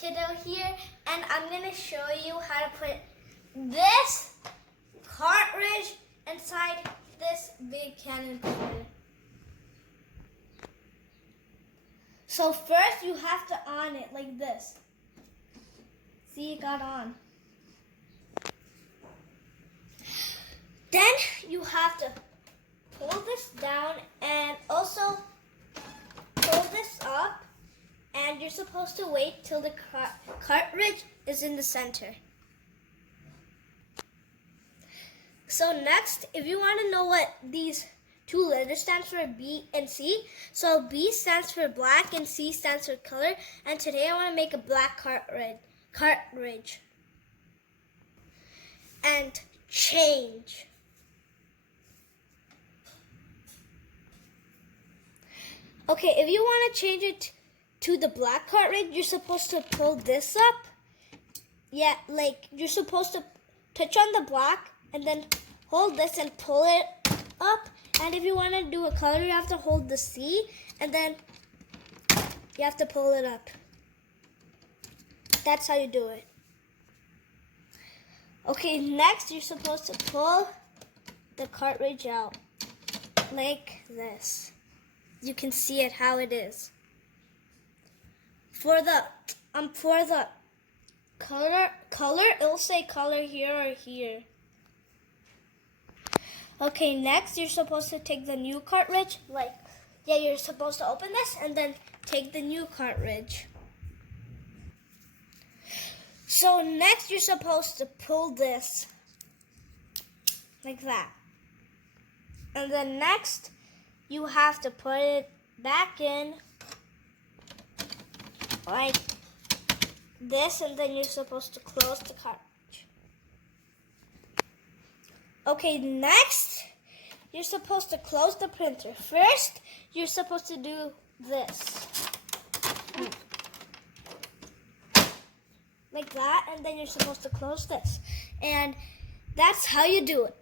Kiddo here, and I'm going to show you how to put this cartridge inside this big Canon computer. So first you have to on it like this. See, it got on. Then you have to pull this down and also pull this up, and you're supposed to wait till the cartridge is in the center. So next, if you want to know what these two letters stand for, B and C. So B stands for black and C stands for color. And today I want to make a black cartridge. And change. Okay, if you want to change it to the black cartridge, you're supposed to pull this up. Yeah, like you're supposed to touch on the black and then hold this and pull it up. And if you want to do a color, you have to hold the C and then you have to pull it up. That's how you do it. Okay, next you're supposed to pull the cartridge out like this. You can see it how it is. For the color, it'll say color here or here. Okay, next you're supposed to take the new cartridge. You're supposed to open this and then take the new cartridge. So next you're supposed to pull this like that. And then next you have to put it back in like this, and then you're supposed to close the cartridge. Okay, next, you're supposed to close the printer. First, you're supposed to do this. Like that, and then you're supposed to close this. And that's how you do it.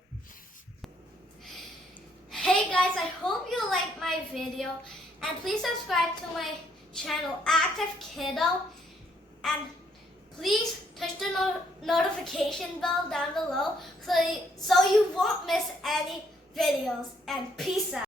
Hey guys, I hope you liked my video. And please subscribe to my channel, Active Kiddo. And please touch the notification bell down below so you won't miss any videos. And peace out.